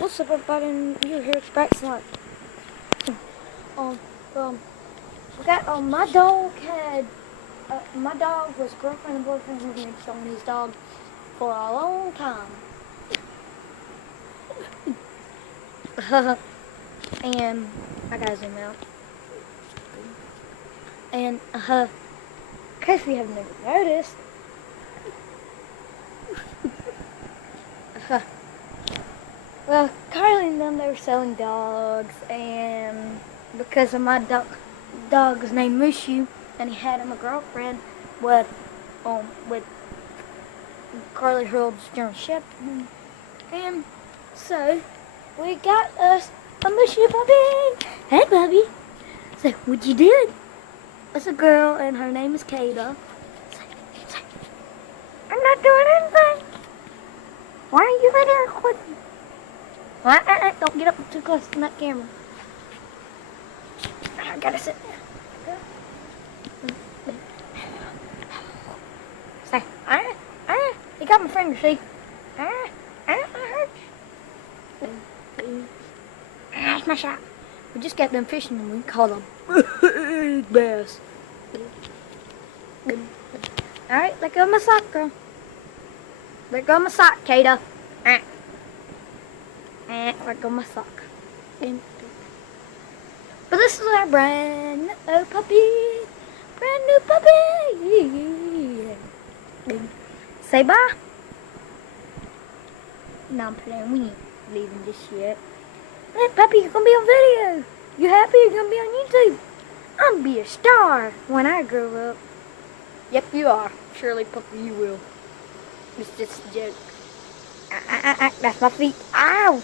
What's up, everybody? You're here, Sprax Smart. We got my dog was girlfriend and boyfriend roommates on his dog for a long time, and I gotta zoom out. And in case we have never noticed, well, Carly and them, they were selling dogs, and because of my dog was named Mushu, and he had him a girlfriend with Carly Hurl's German Shepherd, and so we got us a Mushu puppy. Hey, puppy. So, what you doing? It's a girl, and her name is Kata. Say, I'm not doing anything. Why are you letting her quit? Don't get up too close to that camera. I gotta sit there. Say, you got my finger, see? That's my shot. We just got them fishing and we caught them big bass. Alright, let go of my sock, girl. Let go of my sock, Kata. Let go of my sock. But this is our brand new puppy. Brand new puppy. Say bye. No, I'm playing. We ain't leaving this yet. Hey, puppy, you're gonna be on video. You happy? You're gonna be on YouTube. I'm gonna be a star when I grow up. Yep, you are. Surely, puppy, you will. It's just a joke. That's my feet. Ow!